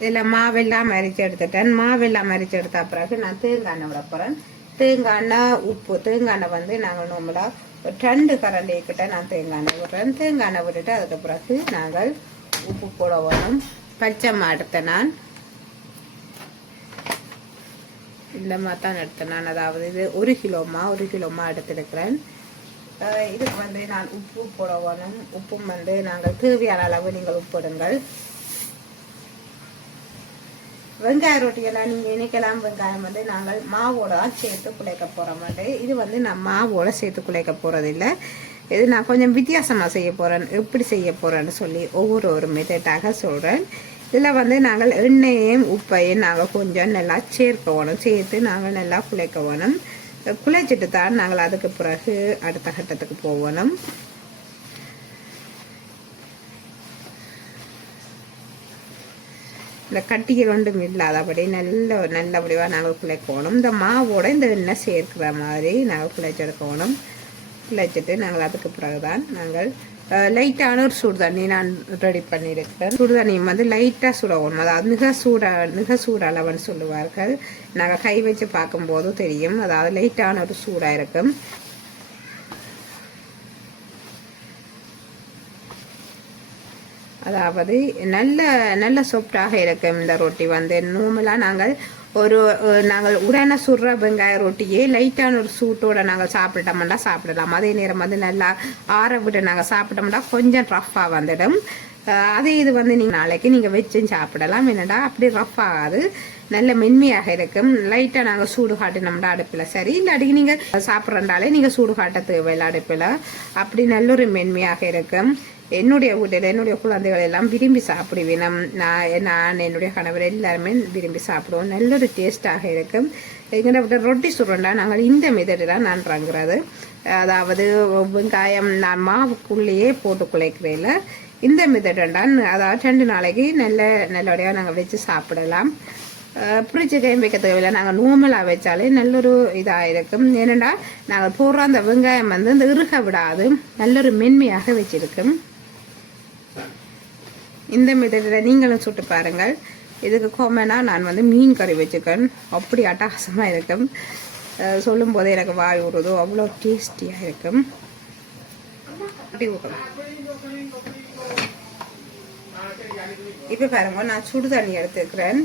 இதில் மாவெல்லாம் அரைச்சி எடுத்துட்டேன். மாவெல்லாம் அரைச்சி எடுத்த பிறகு நான் தேங்காய் எண்ணெய் விட போகிறேன். தேங்காய் எண்ணெய் உப்பு. தேங்காய் எண்ணெய் வந்து நாங்கள் நார்மலாக 2 கரண்டி கிட்ட நான் தேங்காய் எண்ணெய் விடுறேன். தேங்காய் எண்ணெய் விட்டுட்டு அதுக்கு பிறகு நாங்கள் உப்பு போட வேணும். பச்சை மா எடுத்தேன். நான் இந்த மாதிரி தான் எடுத்தேன் நான். அதாவது இது 1 கிலோமா எடுத்துருக்கிறேன். இதுக்கு வந்து நான் உப்பு போட வேணும். உப்பும் வந்து நாங்கள் தேவையான அளவு நீங்கள் உப்பிடுங்கள். வெங்காய ரொட்டியெல்லாம் நீங்கள் இணைக்கலாம். வெங்காயம் வந்து நாங்கள் மாவோட சேர்த்து குழைக்க போகிற மாதிரி. இது வந்து நான் மாவோட சேர்த்து குழைக்க போகிறதில்லை. இது நான் கொஞ்சம் வித்தியாசமாக செய்ய போகிறேன். எப்படி செய்ய போகிறேன்னு சொல்லி ஒவ்வொரு மெத்தடாக சொல்கிறேன். இதில் வந்து நாங்கள் எண்ணெயையும் உப்பையும் நாங்கள் கொஞ்சம் நல்லா சேர்க்க வேணும். சேர்த்து நாங்கள் நல்லா குழைக்க வேணும். குழைச்சிட்டு தான் நாங்கள் அதுக்கு பிறகு அடுத்த கட்டத்துக்கு போகணும். இந்த கட்டிகள் ஒன்றும் இல்லாதபடி நல்லபடியாக நாங்கள் குழைக்கணும். இந்த மாவோட இந்த எண்ணெய் சேர்க்கிற மாதிரி நாங்கள் குழைச்செடுக்கணும். குழைச்சிட்டு நாங்கள் அதுக்கு பிறகுதான் நாங்கள் லைட்டான ஒரு சுடு தண்ணி நான் ரெடி பண்ணியிருக்கிறேன். சுடு தண்ணி வந்து லைட்டாக சுடணும். அதாவது மிக சூட அளவுன்னு சொல்லுவார்கள். நாங்கள் கை வச்சு பார்க்கும்போது தெரியும். அதாவது லைட்டான ஒரு சூடாக இருக்கும். அதாவது நல்ல சாஃப்டாக இருக்கும். இந்த ரொட்டி வந்து நார்மலாக நாங்கள் உடனே சுடுற வெங்காய ரொட்டியே லைட்டான ஒரு சூட்டோட நாங்கள் சாப்பிட்டோம்னா சாப்பிடலாம். அதே நேரம் வந்து நல்லா ஆற விட்டு நாங்கள் சாப்பிட்டோம்னா கொஞ்சம் ரஃப்பாக வந்துடும். அதே இது வந்து நீங்கள் நாளைக்கு நீங்கள் வச்சும் சாப்பிடலாம். என்னடா அப்படி ரஃப் ஆகாது, நல்ல மென்மையாக இருக்கும். லைட்டாக நாங்கள் சூடு காட்டினோம்னா அடுப்பில் சரி. இல்லாட்டி நீங்கள் சாப்பிட்றண்டாலே நீங்கள் சூடு காட்ட தேவையில்லை அடுப்பில். அப்படி நல்ல ஒரு மென்மையாக இருக்கும். என்னுடைய வீட்டில் என்னுடைய குழந்தைகள் எல்லாம் விரும்பி சாப்பிடுவேன். நான் என்னுடைய கணவர் எல்லாருமே விரும்பி சாப்பிடுவோம். நல்ல ஒரு டேஸ்டாக இருக்கும். எங்கிட்ட விட்ட ரொட்டி சுடுறோண்டா நாங்கள் இந்த மெத்தடெல்லாம் நான் ரங்குறது. அதாவது வெங்காயம் நான் மாவுக்குள்ளேயே போட்டு குழைக்கிறேன். இந்த மெத்தடான் அதாவது 2 நாளைக்கு நல்லபடியாக நாங்கள் வச்சு சாப்பிடலாம். பிடிச்ச கையும் வைக்க தேவையில்லை. நாங்கள் நார்மலாக வச்சாலே நல்லொரு இதாக இருக்கும். ஏன்னா நாங்கள் போடுற அந்த வெங்காயம் வந்து இந்த இறுக விடாது, நல்லொரு மென்மையாக வச்சிருக்கும். இந்த மெத்தடில் நீங்களும் சுட்டு பாருங்கள். இதுக்கு கோமனா நான் வந்து மீன் கறி வச்சுக்கேன். அப்படி அட்டகாசமாக இருக்கும். சொல்லும் போதே எனக்கு வாய் ஊறுதோ, அவ்வளோ டேஸ்டியாக இருக்கும். இப்போ பாருங்க, நான் சுடு தண்ணி எடுத்துக்கிறேன்.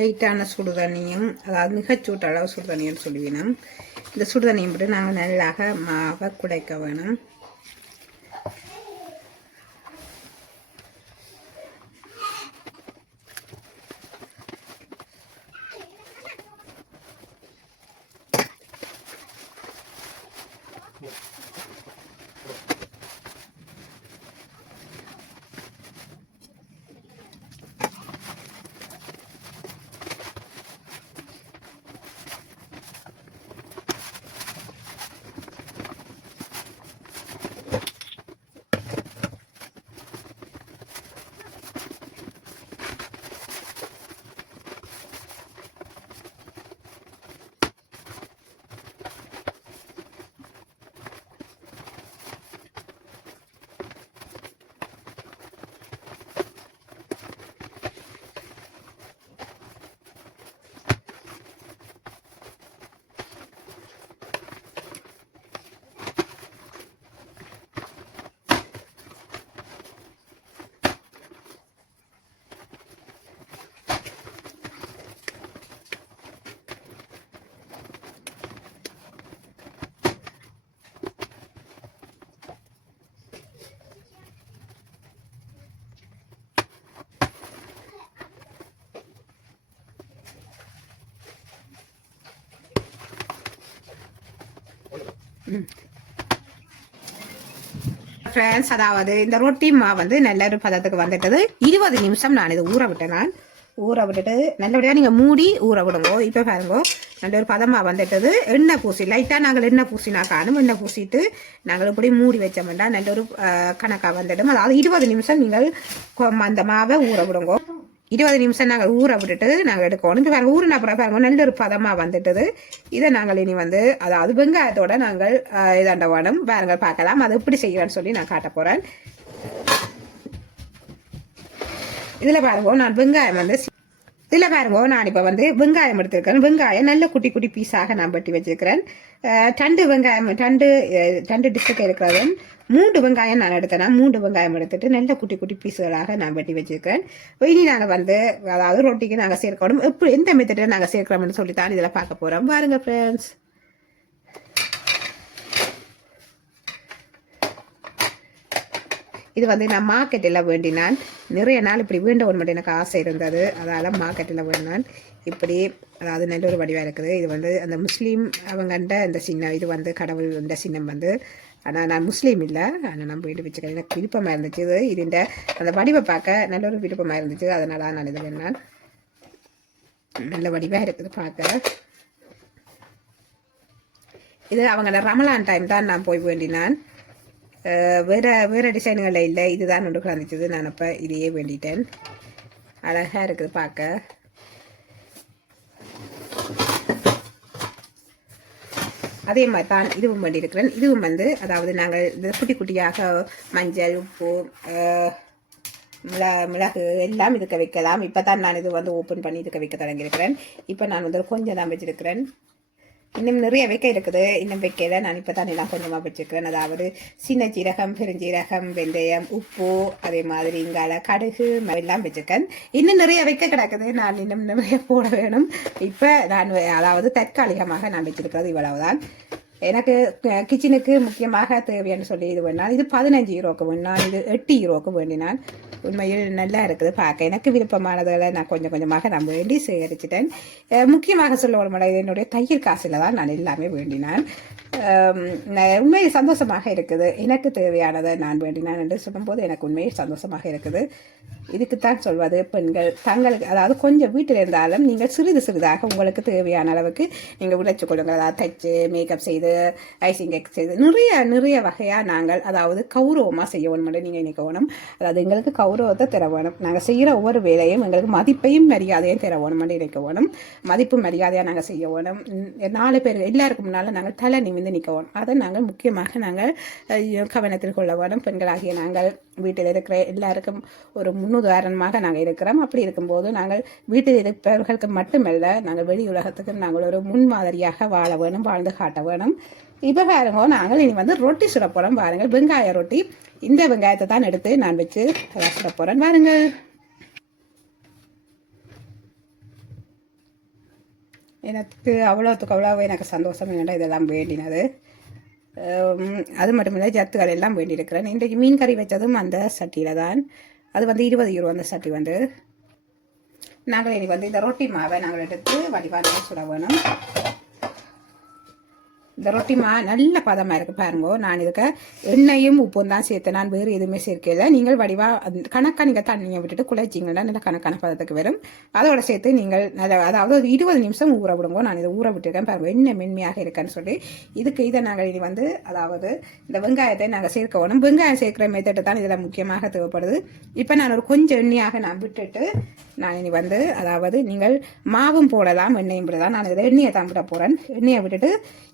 லைட்டான சுடு தண்ணியும், அதாவது மிகச்சூட்ட அளவு சுடு தண்ணின்னு சொல்லுவேணும். இந்த சுடு தண்ணியும் போட்டு நாங்கள் நல்லாக மாவை குடைக்க வேணும். ஃப்ரெண்ட்ஸ், அதாவது இந்த ரொட்டி மாவு வந்து நல்ல ஒரு பதத்துக்கு வந்துட்டது. 20 நிமிஷம் நான் இதை ஊற விட்டேன். நான் ஊற விட்டுட்டு நல்லபடியாக நீங்கள் மூடி ஊற விடுங்க. இப்போ பாருங்க, நல்ல ஒரு பதமாக வந்துட்டது. எண்ணெய் பூசி லைட்டாக நாங்கள் எண்ணெய் பூசினா காணும். எண்ணெய் பூசிட்டு நாங்கள் இப்படி மூடி வச்சோம்னா நல்ல ஒரு கணக்காக வந்துடும். அதாவது 20 நிமிஷம் நீங்கள் அந்த மாவை ஊற விடுங்க. 20 நிமிஷம் நாங்கள் ஊற விட்டுட்டு நாங்கள் எடுக்கணும். பாருங்க ஊறின அப்புறம் பாருங்க நல்ல ஒரு பதமாக வந்துட்டது. இதை நாங்கள் இனி வந்து அதாவது வெங்காயத்தோட நாங்கள் இதாண்ட வேணும் பாருங்க பார்க்கலாம். அது எப்படி செய்வேன்னு சொல்லி நான் காட்ட போகிறேன். இதில் பாருங்க நான் வெங்காயம் வந்து இதில் பாருங்க நான் இப்போ வந்து வெங்காயம் எடுத்துருக்கேன். வெங்காயம் நல்ல குட்டி குட்டி பீஸாக நான் வெட்டி வச்சிருக்கிறேன். 2 வெங்காயம் 2 டிஷ்ஷுக்கு இருக்கிறது 3 வெங்காயம் நான் எடுத்தேன்னா 3 வெங்காயம் எடுத்துட்டு நல்ல குட்டி குட்டி பீஸுகளாக நான் வெட்டி வச்சிருக்கிறேன். இனி நாங்கள் வந்து அதாவது ரொட்டிக்கு நாங்கள் சேர்க்கணும். எப்படி எந்த மெத்தடில் நாங்கள் சேர்க்கிறோம்னு சொல்லி தான் இதில் பார்க்க போகிறோம். பாருங்க ஃப்ரெண்ட்ஸ். இது வந்து நான் மார்க்கெட்டில் வேண்டினான். நிறைய நாள் இப்படி வேண்டவன் மட்டும் எனக்கு ஆசை இருந்தது. அதால் மார்க்கெட்டில் வேண்டினான். இப்படி அதாவது நல்ல ஒரு வடிவாக இருக்குது. இது வந்து அந்த முஸ்லீம் அவங்கண்ட இந்த சின்னம். இது வந்து கடவுள் இந்த சின்னம் வந்து. ஆனால் நான் முஸ்லீம் இல்லை. ஆனால் நான் வீடு வச்சுக்கிறேன். எனக்கு விருப்பமாக இருந்துச்சு. இது இந்த அந்த வடிவை பார்க்க நல்ல ஒரு விருப்பமாக இருந்துச்சு. அதனால் நான் இது வேணான். நல்ல வடிவாக இருக்குது பார்க்க. இது அவங்களோட ரமலான் டைம் தான் நான் போய் வேண்டினான். வேறு டிசைன்களில் இல்லை. இதுதான் ஒன்று கலந்துச்சது. நான் அப்போ இதையே வேண்டிட்டேன். அழகாக இருக்குது பார்க்க. அதே மாதிரி தான் இதுவும் வேண்டியிருக்கிறேன். இதுவும் வந்து அதாவது நாங்கள் இந்த குட்டி குட்டியாக மஞ்சள் உப்பு மிளகு எல்லாம் இதுக்க வைக்கலாம். இப்போ தான் நான் இது வந்து ஓப்பன் பண்ணி இதுக்க வைக்க தொடங்கியிருக்கிறேன். இப்போ நான் வந்து கொஞ்சம் தான் வச்சிருக்கிறேன். இன்னும் நிறைய வைக்க இருக்குது. இன்னும் வைக்கல. நான் இப்போ தான் எல்லாம் கொஞ்சமாக வச்சுருக்கிறேன். அதாவது சின்ன சீரகம் பெருஞ்சீரகம் வெந்தயம் உப்பு அதே மாதிரி இங்கால கடுகு எல்லாம் வச்சுருக்கேன். இன்னும் நிறைய வைக்க கிடக்குது. நான் இன்னும் நிறைய போட வேணும். இப்போ நான் அதாவது தற்காலிகமாக நான் வச்சிருக்கிறது இவ்வளவுதான். எனக்கு கிச்சனுக்கு முக்கியமாக தேவைன்னு சொல்லி இது வேணால் இது 15 யூரோக்கு வேணால் இது 8 யூரோக்கு வேண்டினான். உண்மையில் நல்லா இருக்குது பார்க்க. எனக்கு விருப்பமானதில் நான் கொஞ்சம் கொஞ்சமாக நான் வேண்டி சேகரிச்சிட்டேன். முக்கியமாக சொல்ல ஒரு என்னுடைய தையல் காசில் தான் நான் எல்லாமே வேண்டினான். உண்மையில் சந்தோஷமாக இருக்குது. எனக்கு தேவையானதை நான் வேண்டினான் என்று சொல்லும்போது எனக்கு உண்மையில் சந்தோஷமாக இருக்குது. இதுக்குத்தான் சொல்வது பெண்கள் தங்களுக்கு அதாவது கொஞ்சம் வீட்டில் இருந்தாலும் நீங்கள் சிறிது சிறிதாக உங்களுக்கு தேவையான அளவுக்கு நீங்கள் உழைச்சி கொள்ளுங்கள். அதாவது தைச்சு மேக்கப் செய்து ஐசிங் செய்து நிறைய வகையாக நாங்கள் அதாவது கௌரவமாக செய்ய வேணும் மட்டும் நீங்கள் நினைக்கணும். அதாவது எங்களுக்கு கௌரவத்தை தர வேணும். நாங்கள் செய்கிற ஒவ்வொரு வேலையும் எங்களுக்கு மதிப்பையும் மரியாதையும் தர வேணும் மட்டும் நினைக்க வேணும். மதிப்பு மரியாதையாக நாங்கள் செய்ய வேணும். 4 பேர் எல்லாருக்கும் முன்னால் நாங்கள் தலை நிமிந்து நிற்க வேணும். அதை நாங்கள் முக்கியமாக நாங்கள் கவனத்தில் கொள்ள வேணும். பெண்களாகிய நாங்கள் வீட்டில் இருக்கிற எல்லாருக்கும் ஒரு முன்னுதாரணமாக நாங்கள் இருக்கிறோம். அப்படி இருக்கும்போது நாங்கள் வீட்டில் இருப்பவர்களுக்கு மட்டுமல்ல நாங்கள் வெளி உலகத்துக்கு நாங்கள் ஒரு முன்மாதிரியாக வாழ வேணும், வாழ்ந்து காட்ட வேணும். இப்போ பாருங்க நாங்கள் இனி வந்து ரொட்டி சுட போகிறோம். பாருங்கள் வெங்காய ரொட்டி. இந்த வெங்காயத்தை தான் எடுத்து நான் வச்சு சுட போகிறேன். பாருங்கள் எனக்கு அவ்வளோத்துக்கு அவ்வளோ எனக்கு சந்தோஷம் வேண்டாம். இதெல்லாம் வேண்டினது. அது மட்டும் இல்லை ஜத்துக்கள் எல்லாம் வேண்டியிருக்கிறேன். இன்றைக்கு மீன் கறி வச்சதும் அந்த சட்டியில் தான். அது வந்து 20 யூரோ அந்த சட்டி வந்து. நாங்கள் இனி வந்து இந்த ரொட்டி மாவை நாங்கள் எடுத்து வடிவாக சுட வேணும். இந்த ரொட்டி நல்ல பதமாக இருக்குது பாருங்க. நான் இதுக்கு எண்ணெயும் உப்பும் தான் சேர்த்தேன். நான் வேறு எதுவுமே சேர்க்கல. நீங்கள் வடிவாக கணக்காக நீங்கள் தண்ணியை விட்டுட்டு குழைச்சிங்கன்னா நல்ல கணக்கான பதத்துக்கு வரும். அதோட சேர்த்து நீங்கள் அதாவது 20 நிமிஷம் ஊற விடுங்க. நான் இதை ஊற விட்டுருக்கேன் பாருங்கள் எண்ணெய் மென்மையாக இருக்கேன்னு சொல்லி. இதை நாங்கள் இனி வந்து அதாவது இந்த வெங்காயத்தை நாங்கள் சேர்க்க வேணும். வெங்காயம் சேர்க்குற மெத்தட்டு தான் இதில் முக்கியமாக தேவைப்படுது. இப்போ நான் ஒரு கொஞ்சம் எண்ணெயாக நான் விட்டுட்டு நான் இனி வந்து அதாவது நீங்கள் மாவும் போடலாம் எண்ணெயும் போடலாம். நான் இதில் எண்ணெயை தான் விட போகிறேன். எண்ணெயை விட்டுட்டு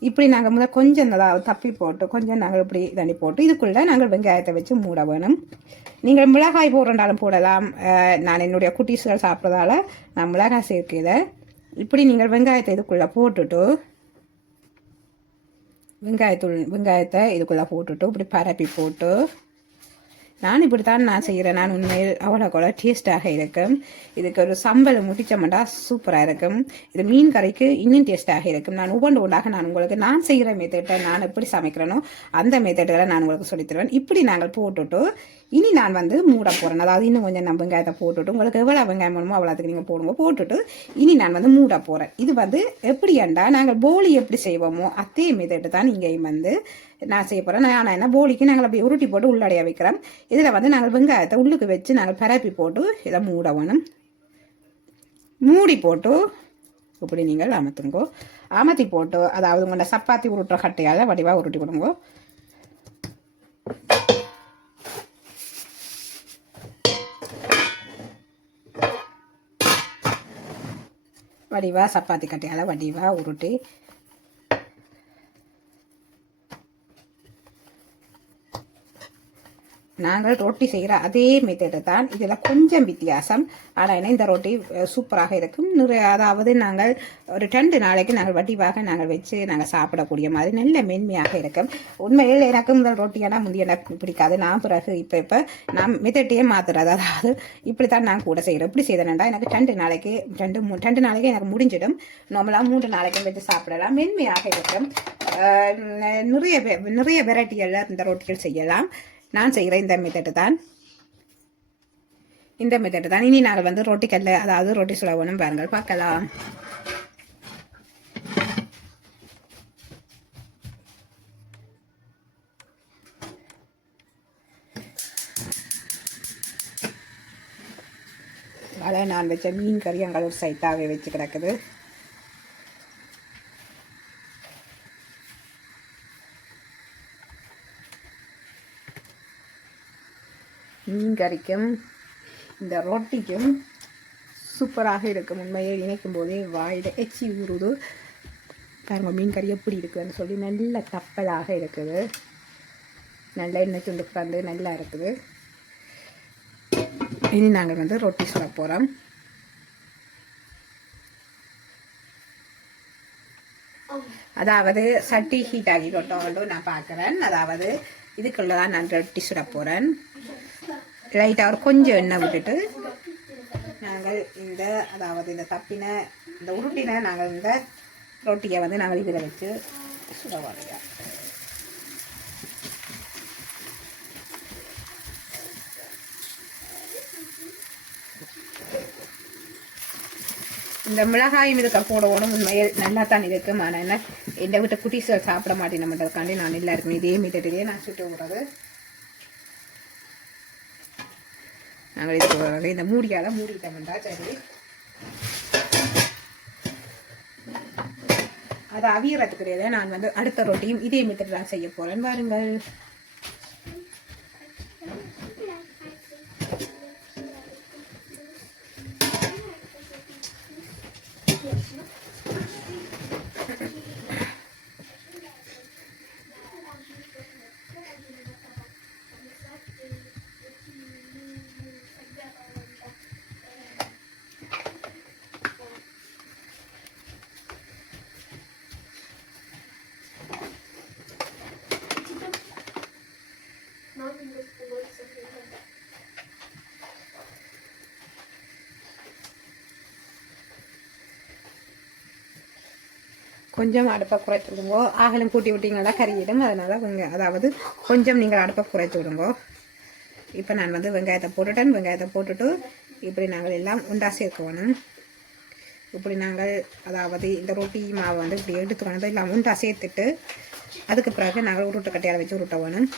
இப்படி நாங்கள் முதல் கொஞ்சம் தப்பி போட்டு கொஞ்சம் நாங்கள் இப்படி தண்ணி போட்டு இதுக்குள்ளே நாங்கள் வெங்காயத்தை வச்சு மூட வேணும். நீங்கள் மிளகாய் போடுறாலும் போடலாம். நான் என்னுடைய குட்டீஸ்கள் சாப்பிட்றதால நான் மிளகாய் சேர்க்கல. இப்படி நீங்கள் வெங்காயத்தை இதுக்குள்ளே போட்டுட்டு வெங்காயத்தை இதுக்குள்ளே போட்டுட்டு இப்படி பரப்பி போட்டு நான் இப்படித்தான் நான் செய்கிறேன். நான் உண்மையில் அவ்வளோ கூட டேஸ்ட்டாக இருக்கும். இதுக்கு ஒரு சம்பல் முடிச்சோம்னா சூப்பராக இருக்கும். இது மீன் கறிக்கு இன்னும் டேஸ்ட்டாக இருக்கும். நான் ஒவ்வொன்றாக நான் உங்களுக்கு நான் செய்கிற மெத்தட்டை நான் எப்படி சமைக்கிறேனோ அந்த மெத்தடுகளை நான் உங்களுக்கு சொல்லித்தருவேன். இப்படி நாங்கள் போட்டுட்டு இனி நான் வந்து மூட போகிறேன். அதாவது இன்னும் கொஞ்சம் நான் வெங்காயத்தை போட்டுட்டு உங்களுக்கு எவ்வளோ வெங்காயம் வேணுமோ அவ்வளோத்துக்கு நீங்கள் போடுங்க. போட்டுட்டு இனி நான் வந்து மூட போகிறேன். இது வந்து எப்படி ஏண்டா நாங்கள் போலி எப்படி செய்வோமோ அதே மெத்தட்டு தான் இங்கேயும் வந்து நான் செய்ய போகிறேன். நான் என்ன போலிக்கு நாங்கள் அப்படி உருட்டி போட்டு உள்ளடைய வைக்கிறோம். இதில் வந்து நாங்கள் வெங்காயத்தை உள்ளுக்கு வச்சு நாங்கள் பரப்பி போட்டு இதை மூட வேணும். மூடி போட்டு இப்படி நீங்கள் அமர்த்துங்கோ. அமர்த்தி போட்டு அதாவது உங்களோட சப்பாத்தி உருட்டுற கட்டையால் வடிவாக உருட்டி கொடுங்க. வடிவாக சப்பாத்தி கட்டையால் வடிவாக உருட்டி நாங்கள் ரொட்டி செய்கிற அதே மெத்தடு தான். இதில் கொஞ்சம் வித்தியாசம். ஆனால் இந்த ரொட்டி சூப்பராக இருக்கும். அதாவது நாங்கள் ஒரு 2 நாளைக்கு நாங்கள் வடிவாக நாங்கள் வச்சு நாங்கள் சாப்பிடக்கூடிய மாதிரி நல்ல மென்மையாக இருக்கும். உண்மையில் எனக்கு முதல் ரொட்டியெல்லாம் முந்தைய எனக்கு பிடிக்காது. நான் பிறகு இப்போ நான் மெத்தட்டையே மாற்றுறது. அதாவது இப்படி தான் நான் கூட செய்கிறேன். இப்படி செய்தேன்டா எனக்கு 2 நாளைக்கு 2 நாளைக்கு எனக்கு முடிஞ்சிடும். நார்மலாக 3 நாளைக்கு வச்சு சாப்பிடலாம். மென்மையாக இருக்கும். நிறைய வெரைட்டிகளில் இந்த ரொட்டிகள் செய்யலாம். நான் செய்கிற இந்த மெத்தடு தான். இனி நாங்கள் ரொட்டி கல்ல அதாவது ரொட்டி சுலபணும் பாருங்கள் பார்க்கலாம். அதில் நான் வச்ச மீன் கறி அங்கே ஒரு சைட்டாகவே வச்சு கிடக்குது. மீன் கறிக்கும் இந்த ரொட்டிக்கும் சூப்பராக இருக்கும். உண்மையை நினைக்கும் போதே வாயில் எச்சி ஊறுது. பாருங்க மீன் கறி எப்படி இருக்குதுன்னு சொல்லி நல்ல கப்பலாக இருக்குது. நல்ல எண்ணெய் துண்டு கலந்து நல்லா இருக்குது. இனி நாங்கள் ரொட்டி சுட போகிறோம். அதாவது சட்டி ஹீட் ஆகி கொண்டோண்டு நான் பார்க்குறேன். அதாவது இதுக்குள்ளே தான் நான் ரொட்டி சுட போகிறேன். லைட்டாக ஒரு கொஞ்சம் எண்ணெய் விட்டுட்டு நாங்கள் அதாவது இந்த தப்பின இந்த உருட்டின நாங்கள் இந்த ரொட்டியை நாங்கள் இதில் வச்சு சுடவாங்க. இந்த மிளகாயும் இதுக்கு போடணும். உண்மையில் நல்லா தான் இருக்கும். ஆனால் என்ன என்னை விட்ட குட்டிஸ் சாப்பிட மாட்டேன். நான் நல்லா இருக்கும். இதே மீட்டே நான் சுட்டு விடுறது. நாங்கள் இதுக்கு இந்த மூடியால் மூடிட்டோம்டா. சரி, அதை அவியறதுக்கு கிடையாது. நான் அடுத்த ரொட்டியும் இதே மெத்தட் தான் செய்ய போகிறேன். பாருங்கள். கொஞ்சம் அடுப்பை குறைச்சி விடுங்கோ. ஆகலும் கூட்டி விட்டீங்கன்னா கறியிடும். அதனால் அதாவது கொஞ்சம் நீங்கள் அடுப்பை குறைச்சி விடுங்கோ. இப்போ நான் வெங்காயத்தை போட்டுட்டேன். வெங்காயத்தை போட்டுட்டு இப்படி நாங்கள் எல்லாம் உண்டா சேர்க்கணும். இப்படி நாங்கள் அதாவது இந்த ரொட்டி மாவை இப்படி எடுத்துக்கணும். எல்லாம் உண்டா சேர்த்துட்டு அதுக்கு பிறகு நாங்கள் உருட்டுக்கட்டையால் வச்சு உருட்ட வேணும்.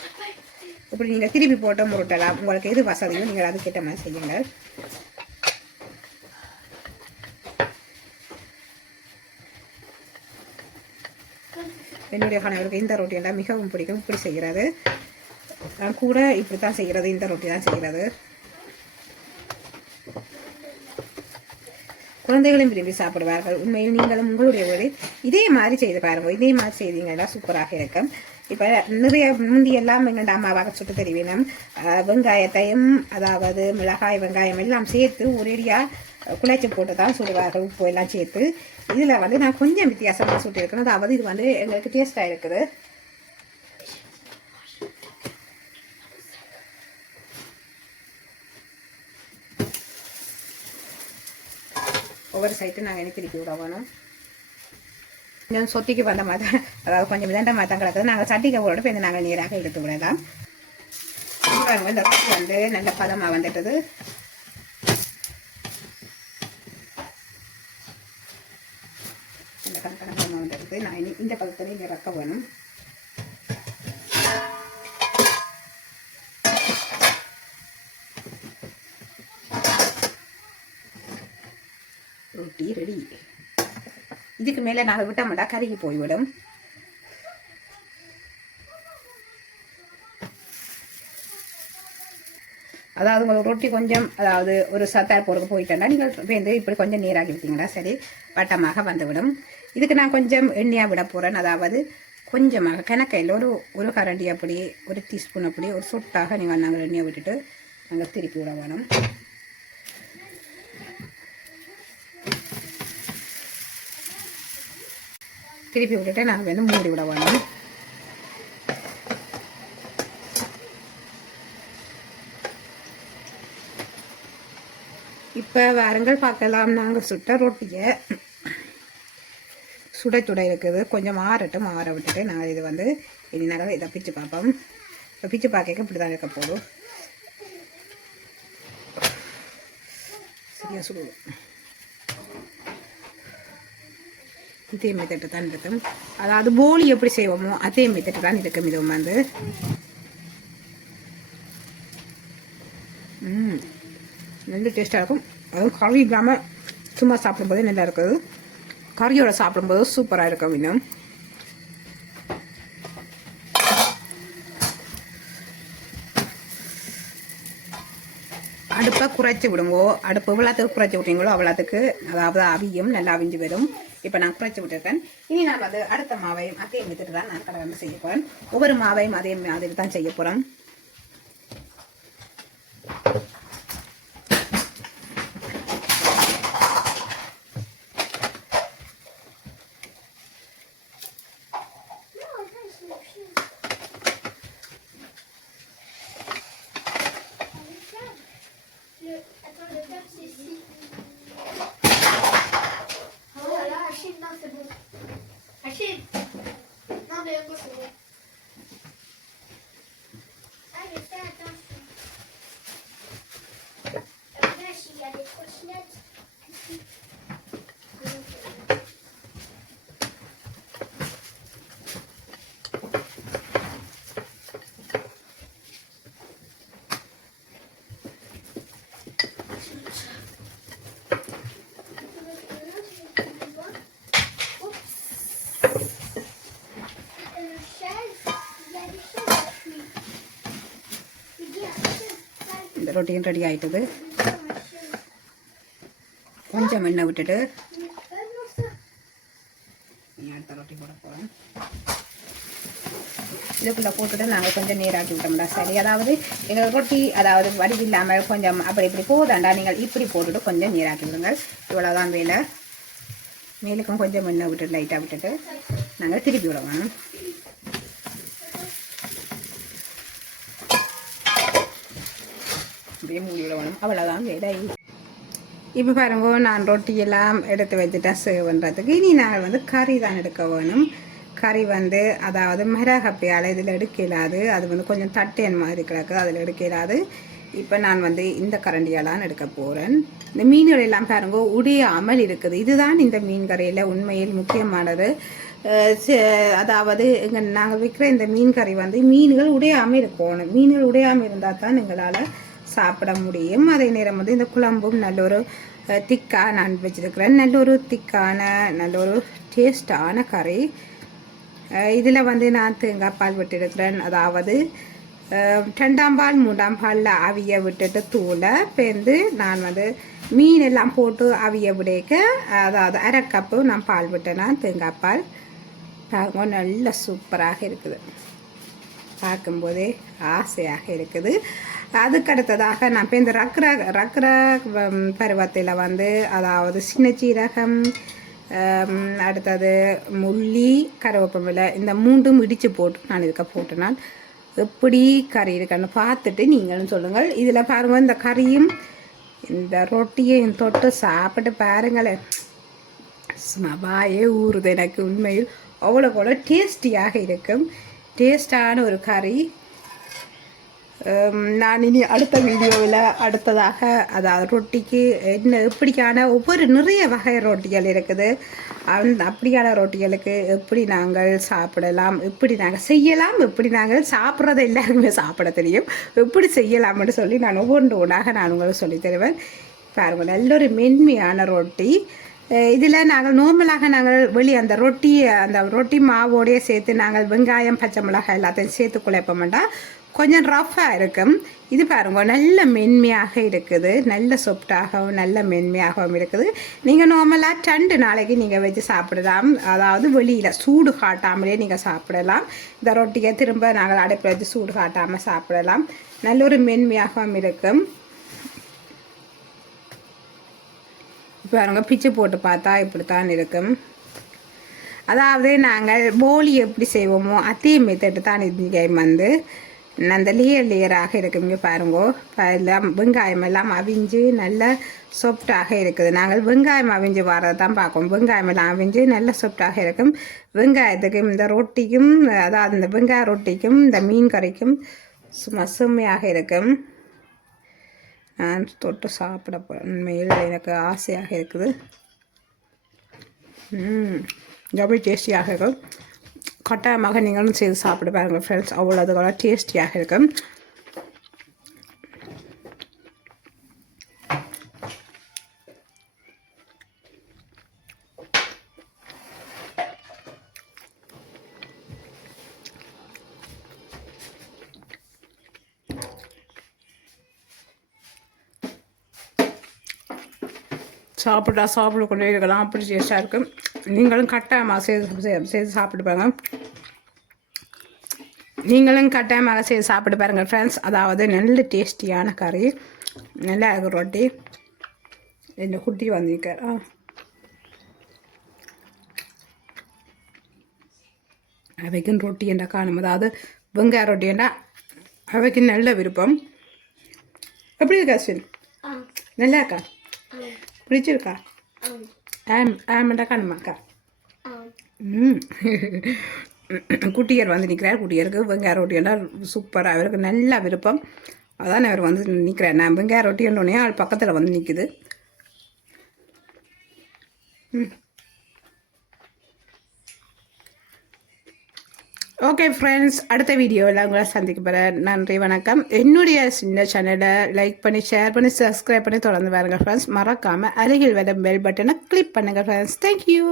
இப்படி நீங்கள் திருப்பி போட்டு உருட்டலாம். உங்களுக்கு எது வசதியோ நீங்கள் அதுக்கேற்ற மாதிரி செய்யுங்கள். என்னுடைய கணவருக்கு இந்த ரொட்டி எல்லாம் மிகவும் பிடிக்கும். இப்படி செய்கிறது நான் கூட இப்படி தான் செய்கிறது. இந்த ரொட்டி தான் செய்கிறது. குழந்தைகளும் விரும்பி சாப்பிடுவார்கள். உண்மையில் நீங்களும் உங்களுடைய வீடு இதே மாதிரி செய்து பாருங்கள். இதே மாதிரி செய்தீங்கன்னா சூப்பராக இருக்கும். இப்போ நிறைய முந்தியெல்லாம் எங்கள் அம்மாவாக சுட்டு தெரிவினம். வெங்காயத்தையும் அதாவது மிளகாய் வெங்காயம் எல்லாம் சேர்த்து ஒரேடியாக குழைச்சி போட்டு தான் சுடுவார்கள். உப்பு எல்லாம் சேர்த்து. இதில் நான் கொஞ்சம் வித்தியாசமாக சுட்டிருக்கேன். அதாவது இது எங்களுக்கு டேஸ்டாக இருக்குது. ஒவ்வொரு சைட்டு நாங்கள் என்ன திருப்பி விட வேணும். கொஞ்சம் சொத்திக்கு வந்த மாதிரி அதாவது கொஞ்சம் மிதண்ட மாதிரி தான் கிடக்குது. நாங்கள் சட்டிக்கு போட்டு இப்போ நாங்கள் நீராக எடுத்து விடலாம். இந்த ரொட்டி நல்ல பதமாக வந்துட்டது. நல்ல கணக்கணமாக வந்துடுது. நான் இந்த பதத்தில் இங்கே இறக்க வேணும். ரொட்டி ரெடி. இதுக்கு மேலே நாங்கள் விட்டோம்டா கருகி போய்விடும். அதாவது உங்களுக்கு ரொட்டி கொஞ்சம் அதாவது ஒரு சத்தார் போடுறதுக்கு போயிட்டேன்னா நீங்கள் வந்து இப்படி கொஞ்சம் நீராகி விட்டீங்களா சரி வட்டமாக வந்துவிடும். இதுக்கு நான் கொஞ்சம் எண்ணெயாக விட போகிறேன். அதாவது கொஞ்சமாக கணக்கையில் ஒரு கரண்டி அப்படி ஒரு டீஸ்பூன் அப்படி ஒரு சொட்டாக நாங்கள் எண்ணெயை விட்டுட்டு நாங்கள் திருப்பி விட வேணும். திருப்பி விட்டுட்டு நாங்கள் வந்து மூடி விட வேணும். இப்போ வாருங்கள் பார்க்கலாம். நாங்கள் சுட்ட ரொட்டியை சுட இருக்குது. கொஞ்சம் ஆறட்டும். ஆற விட்டுட்டு நாங்கள் இது வந்து இனி நாங்கள் இதை பிச்சு பார்ப்போம். இப்போ பிச்சு பார்க்க இப்படி தான் இருக்க போதும். சரியாக சுடுவோம். இதே மெத்தட்டு தான் இருக்கும். அதாவது போலி எப்படி செய்வோமோ அதே மெத்தட்டு தான் இருக்கும். இதுவும் வந்து நல்ல டேஸ்ட்டாக இருக்கும். அதுவும் கறி இல்லாமல் சும்மா சாப்பிடும்போதே நல்லா இருக்குது. கறியோட சாப்பிடும்போது சூப்பராக இருக்கும். இன்னும் அடுப்பை குறைச்சி விடுங்கோ. அடுப்பு எவ்வளோத்துக்கு குறைச்சி விட்டீங்களோ அவ்வளோத்துக்கு அதாவது அவியும் நல்லா அவிஞ்சு வரும். இப்போ நான் குறைச்சி விட்டுருக்கேன். இனி நான் வந்து அடுத்த மாவையும் அதே மெத்தட்டு தான் நான் கடை செய்ய போகிறேன். ஒவ்வொரு மாவையும் அதே மாதிரி தான் செய்ய போகிறேன். இந்த ரொட்டியும் ரெடி ஆகிட்டது. கொஞ்சம் எண்ணெய் விட்டுட்டு அடுத்த ரொட்டி போட போகிறோம். இதுக்குள்ளே போட்டுட்டு நாங்கள் கொஞ்சம் நீராக்கி விட்டோம்டா சரி. அதாவது எங்கள் ரொட்டி அதாவது வடிவில்லாமல் கொஞ்சம் அப்படி இப்படி போதாண்டா நீங்கள் இப்படி போட்டுட்டு கொஞ்சம் நீராக்கி விடுங்கள். இவ்வளோதான் வேலை. மேலுக்கும் கொஞ்சம் எண்ணெய் விட்டுட்டு லைட்டாக விட்டுட்டு நாங்கள் திருப்பி விட வேணும். அப்படியே மூடி விட வேணும். அவ்வளோதான் வேலை. இப்போ பாருங்க நான் ரொட்டியெல்லாம் எடுத்து வச்சுட்டேன் சர்வ் பண்ணுறதுக்கு. இனி நாங்கள் வந்து கறி தான் எடுக்க வேணும். கறி வந்து அதாவது மிளகப்பையால் இதில் எடுக்கலாது. அது வந்து கொஞ்சம் தட்டையன் மாதிரி கிடக்கு, அதில் எடுக்கலாது. இப்போ நான் வந்து இந்த கரண்டியெல்லாம் எடுக்க போகிறேன். இந்த மீன்கள் எல்லாம் பாருங்க உடையாமல் இருக்குது. இதுதான் இந்த மீன் கறியில் உண்மையில் முக்கியமானது. அதாவது நாங்கள் விற்கிற இந்த மீன் கறி வந்து மீன்கள் உடையாமல் இருக்கணும். மீன்கள் உடையாமல் இருந்தால் தான் எங்களால் சாப்பிட முடியும். அதே நேரம் வந்து இந்த குழம்பும் நல்ல ஒரு திக்காக நான் வச்சுருக்கிறேன். நல்ல ஒரு திக்கான நல்ல ஒரு டேஸ்டான கறி. இதில் வந்து நான் தேங்காய் பால் விட்டுருக்கிறேன். அதாவது 2ஆம் பால் 3ஆம் பாலில் அவிய விட்டுட்டு தூளை பேர்ந்து நான் வந்து மீன் எல்லாம் போட்டு அவிய விடைக்க அதாவது 1/2 கப்பு நான் பால் விட்டேன்னா தேங்காய் பால். பாருங்க நல்ல சூப்பராக இருக்குது. பார்க்கும்போதே ஆசையாக இருக்குது. அதுக்கு அடுத்ததாக நான் இப்போ இந்த ரக்கர பருவத்தில் வந்து அதாவது சின்ன சீரகம், அடுத்தது முள்ளி, கருவேப்பிலை இந்த 3ம் இடித்து போட்டு நான் இதுக்கு போட்டேன்னா எப்படி கறி இருக்குன்னு பார்த்துட்டு நீங்களும் சொல்லுங்கள். இதில் பாருங்கள் இந்த கறியும் இந்த ரொட்டியையும் தொட்டு சாப்பிட்டு பாருங்களேன். வாயே ஊறுது எனக்கு. உண்மையில் அவ்வளோ டேஸ்டியாக இருக்கும். டேஸ்டான ஒரு கறி. நான் இனி அடுத்த வீடியோவில் அடுத்ததாக அதாவது ரொட்டிக்கு என்ன எப்படியான ஒவ்வொரு நிறைய வகை ரொட்டிகள் இருக்குது. அப்படியான ரொட்டிகளுக்கு எப்படி நாங்கள் சாப்பிடலாம், எப்படி நாங்கள் செய்யலாம், எப்படி நாங்கள் சாப்பிட்றத எல்லாருக்குமே சாப்பிட தெரியும், எப்படி செய்யலாம்னு சொல்லி நான் ஒவ்வொன்றாக நான் உங்களுக்கு சொல்லி தருவேன். பாருங்கள் நல்ல ஒரு மென்மையான ரொட்டி. இதில் நாங்கள் நார்மலாக நாங்கள் அந்த ரொட்டி மாவோடையே சேர்த்து நாங்கள் வெங்காயம் பச்சை மிளகாய் எல்லாத்தையும் சேர்த்து குழைப்ப மாட்டோம். கொஞ்சம் ரஃப்பாக இருக்கும். இது பாருங்க நல்ல மென்மையாக இருக்குது, நல்ல சொப்டாகவும் நல்ல மென்மையாகவும் இருக்குது. நீங்கள் நார்மலாக 2 நாளைக்கு நீங்கள் வச்சு சாப்பிடலாம். அதாவது வெளியில் சூடு காட்டாமலே நீங்கள் சாப்பிடலாம். இந்த ரொட்டியை திரும்ப நாங்கள் அடுப்பில் வச்சு சூடு காட்டாமல் சாப்பிடலாம். நல்ல ஒரு மென்மையாகவும் இருக்கும். பாருங்க பிச்சு போட்டு பார்த்தா இப்படித்தான் இருக்கும். அதாவது நாங்கள் போலி எப்படி செய்வோமோ அதே மெத்தட்டு தான் இங்கே வந்து அந்த லேயராக இருக்கும். இங்கே பாருங்கோ எல்லாம் வெங்காயம் எல்லாம் அவிஞ்சு நல்ல சாஃப்டாக இருக்குது. நாங்கள் வெங்காயம் அவிஞ்சு வரதை தான் பார்ப்போம். வெங்காயம் எல்லாம் அவிஞ்சு நல்ல சாஃப்டாக இருக்கும். வெங்காயத்துக்கும் இந்த ரொட்டிக்கும், அதாவது இந்த வெங்காய ரொட்டிக்கும் இந்த மீன் கறிக்கும் சும்மா செம்மையாக இருக்கும். நான் தொட்டு சாப்பிட உண்மையில் எனக்கு ஆசையாக இருக்குது. ரொம்ப டேஸ்டியாக இருக்கும். கட்டாயமாக நீங்களும் செய்து சாப்பிட்டு பாருங்கள் ஃப்ரெண்ட்ஸ், அவ்வளோ டேஸ்டியாக இருக்கும். சாப்பிட கொண்டே இருக்கலாம், அப்படி டேஸ்ட்டாக இருக்கும். நீங்களும் கட்டாயமாக செய்து சாப்பிட்டு பாருங்கள். சாப்பிட்டு பாருங்கள் ஃப்ரெண்ட்ஸ். அதாவது நல்ல டேஸ்டியான கறி, நல்லா இருக்கும் ரொட்டி. இந்த குட்டி வந்திருக்கார். அவைக்கும் ரொட்டி என்றா காணும், அதாவது வெங்காய ரொட்டி என்றா அவைக்கு நல்ல விருப்பம். எப்படி இருக்கா சில்? நல்லா இருக்கா? பிடிச்சிருக்கா? ஆமாண்டா காணுமாக்கா? குட்டியர் வந்து நிற்கிறார். குட்டியருக்கு வெங்காய ரொட்டின்னா சூப்பராக, அவருக்கு நல்ல விருப்பம். அதான் அவர் வந்து நிற்கிறார். நான் வெங்காய ரொட்டின்னொன்னே அவள் பக்கத்தில் வந்து நிற்குது. ஓகே ஃப்ரெண்ட்ஸ், அடுத்த வீடியோவில் உங்களை சந்திக்க போகிறேன். நன்றி, வணக்கம். என்னுடைய சின்ன சேனலை லைக் பண்ணி, ஷேர் பண்ணி, சப்ஸ்கிரைப் பண்ணி தொடர்ந்து பாருங்கள் ஃப்ரெண்ட்ஸ். மறக்காமல் அருகில் வர பெல் பட்டனை கிளிக் பண்ணுங்கள் ஃப்ரெண்ட்ஸ். தேங்க்யூ.